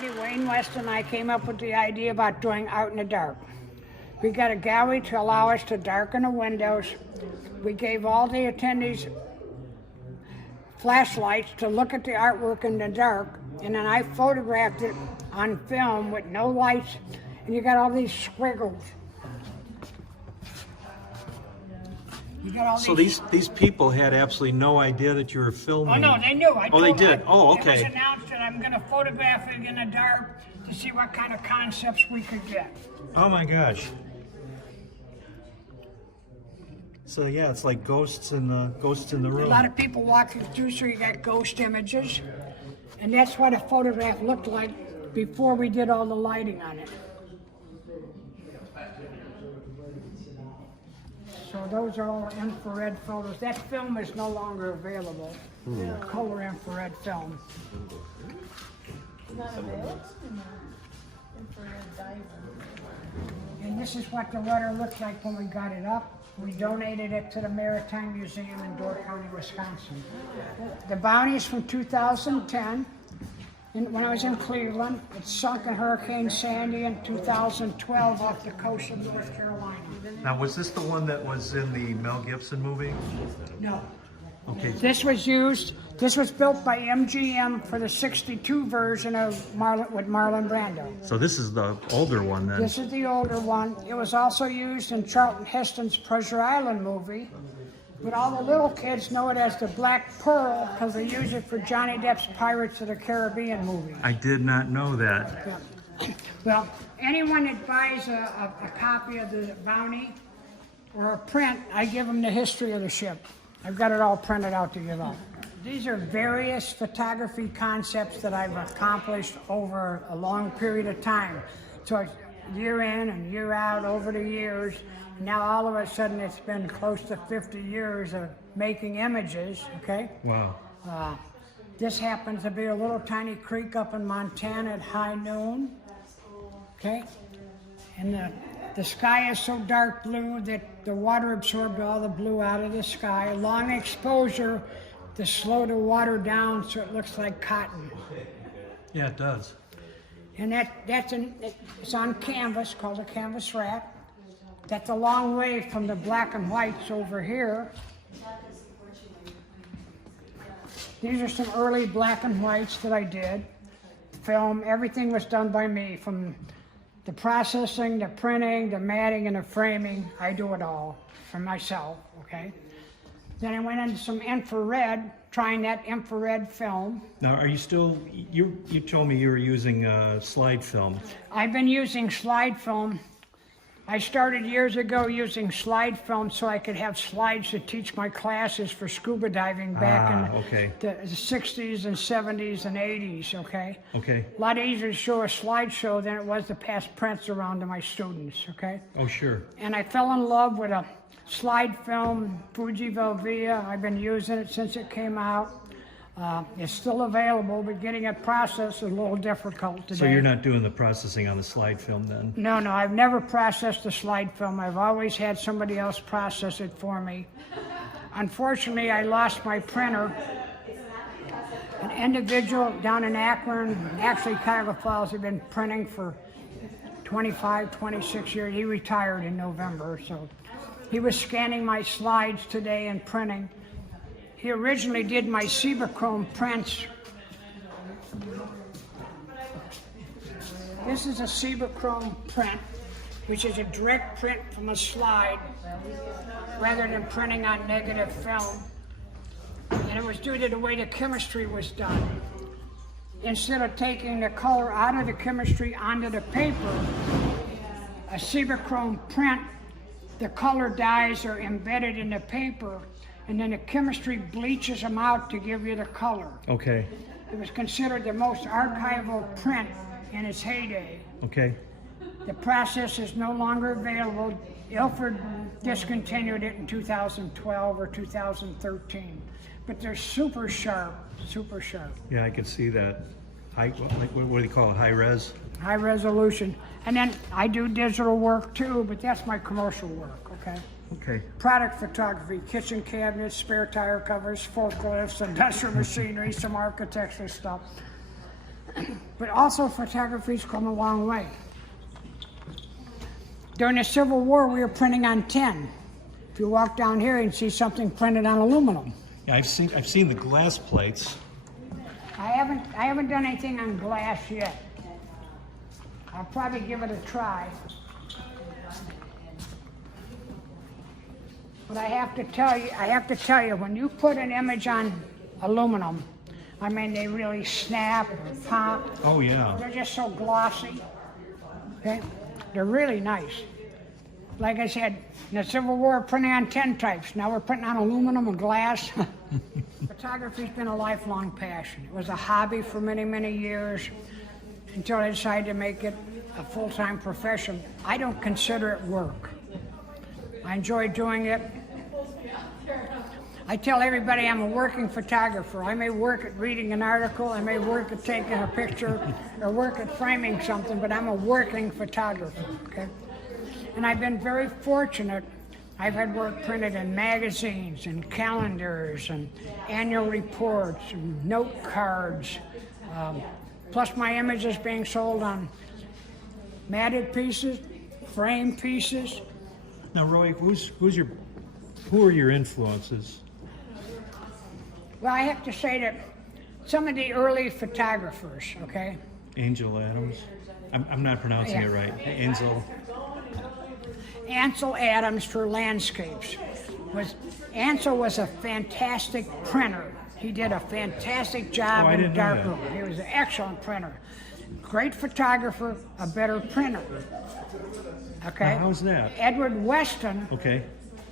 buddy Wayne West and I came up with the idea about doing Out in the Dark. We got a gallery to allow us to darken the windows. We gave all the attendees flashlights to look at the artwork in the dark, and then I photographed it on film with no lights, and you got all these squiggles. You got all So these people had absolutely no idea that you were filming. Oh no, they knew. They did. Oh, okay. It was announced that I'm going to photograph it in the dark to see what kind of concepts we could get. Oh my gosh. So yeah, it's like ghosts in the room. A lot of people walking through, so you got ghost images, and that's what a photograph looked like before we did all the lighting on it. So those are all infrared photos. That film is no longer available. Color infrared film. Not available? Infrared diver. And this is what the letter looked like when we got it up. We donated it to the Maritime Museum in Door County, Wisconsin. The bounty is from 2010. And when I was in Cleveland, it sunk in Hurricane Sandy in 2012 off the coast of North Carolina. Now, was this the one that was in the Mel Gibson movie? No. Okay. This was built by MGM for the 62 version of with Marlon Brando. So this is the older one then? This is the older one. It was also used in Charlton Heston's Treasure Island movie. But all the little kids know it as the Black Pearl because they use it for Johnny Depp's Pirates of the Caribbean movie. I did not know that. Yeah. Well, anyone that buys a copy of the bounty or a print, I give them the history of the ship. I've got it all printed out to give out. These are various photography concepts that I've accomplished over a long period of time. So year in and year out over the years. Now all of a sudden it's been close to 50 years of making images, okay? Wow. This happens to be a little tiny creek up in Montana at high noon, okay? And the sky is so dark blue that the water absorbed all the blue out of the sky. Long exposure to slow the water down so it looks like cotton. Yeah, it does. And it's on canvas, called a canvas wrap. That's a long way from the black and whites over here. These are some early black and whites that I did. Film, everything was done by me, from the processing, the printing, the matting, and the framing. I do it all for myself, okay? Then I went into some infrared, trying that infrared film. Now, are you still, you told me you were using slide film. I've been using slide film. I started years ago using slide film so I could have slides to teach my classes for scuba diving back in the 60s and 70s and 80s, okay? Okay. A lot easier to show a slideshow than it was to pass prints around to my students, okay? Oh, sure. And I fell in love with a slide film, Fuji Velvia. I've been using it since it came out. It's still available, but getting it processed is a little difficult today. So you're not doing the processing on the slide film then? No, I've never processed the slide film. I've always had somebody else process it for me. Unfortunately, I lost my printer. An individual down in Akron, actually Cuyahoga Falls, had been printing for 25, 26 years. He retired in November, so he was scanning my slides today and printing. He originally did my Cibachrome prints. This is a Cibachrome print, which is a direct print from a slide rather than printing on negative film. And it was due to the way the chemistry was done. Instead of taking the color out of the chemistry onto the paper, a Cibachrome print, the color dyes are embedded in the paper, and then the chemistry bleaches them out to give you the color. Okay. It was considered the most archival print in its heyday. Okay. The process is no longer available. Ilford discontinued it in 2012 or 2013. But they're super sharp, super sharp. Yeah, I could see that. High, like, what do you call it, high res? High resolution. And then I do digital work too, but that's my commercial work, okay? Okay. Product photography, kitchen cabinets, spare tire covers, forklifts, industrial machinery, some architectural stuff. But also photography's come a long way. During the Civil War, we were printing on tin. If you walk down here, you can see something printed on aluminum. Yeah, I've seen the glass plates. I haven't done anything on glass yet. I'll probably give it a try. But I have to tell you, when you put an image on aluminum, I mean, they really snap or pop. Oh yeah. They're just so glossy. Okay? They're really nice. Like I said, in the Civil War, printing on tin types. Now we're printing on aluminum and glass. Photography's been a lifelong passion. It was a hobby for many, many years until I decided to make it a full-time profession. I don't consider it work. I enjoy doing it. I tell everybody I'm a working photographer. I may work at reading an article, I may work at taking a picture, or work at framing something, but I'm a working photographer, okay? And I've been very fortunate. I've had work printed in magazines and calendars and annual reports and note cards, plus my images being sold on matted pieces, framed pieces. Now, Roy, who are your influences? Well, I have to say that some of the early photographers, okay? Angel Adams. I'm not pronouncing it right. Ansel Adams for landscapes. Ansel was a fantastic printer. He did a fantastic job in the darkroom. He was an excellent printer. Great photographer, a better printer. Okay? Now, how's that? Edward Weston, Okay.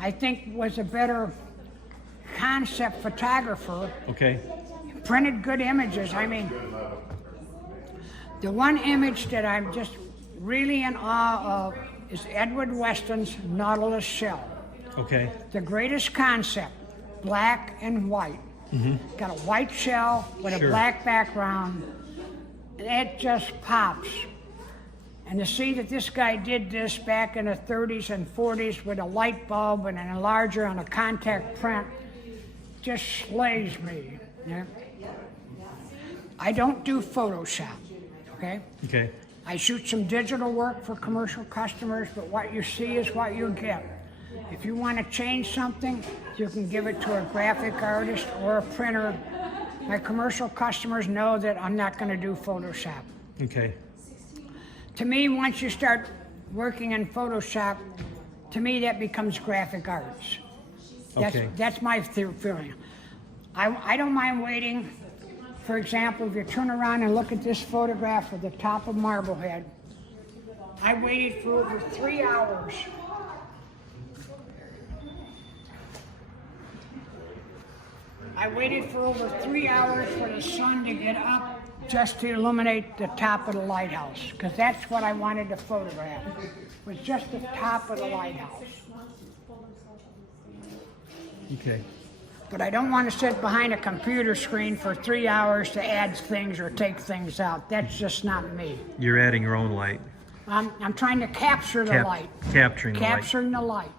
I think, was a better concept photographer. Okay. Printed good images. I mean, the one image that I'm just really in awe of is Edward Weston's Nautilus shell. Okay. The greatest concept, black and white. Got a white shell with a black background. It just pops. And to see that this guy did this back in the 30s and 40s with a light bulb and an enlarger on a contact print just slays me. Yeah? I don't do Photoshop, okay? Okay. I shoot some digital work for commercial customers, but what you see is what you get. If you want to change something, you can give it to a graphic artist or a printer. My commercial customers know that I'm not going to do Photoshop. Okay. To me, once you start working in Photoshop, to me that becomes graphic arts. That's my feeling. I don't mind waiting. For example, if you turn around and look at this photograph of the top of Marblehead, I waited for over 3 hours. I waited for over 3 hours for the sun to get up just to illuminate the top of the lighthouse, because that's what I wanted to photograph, was just the top of the lighthouse. Okay. But I don't want to sit behind a computer screen for 3 hours to add things or take things out. That's just not me. You're adding your own light. I'm trying to capture the light. Capturing the light. Capturing the light.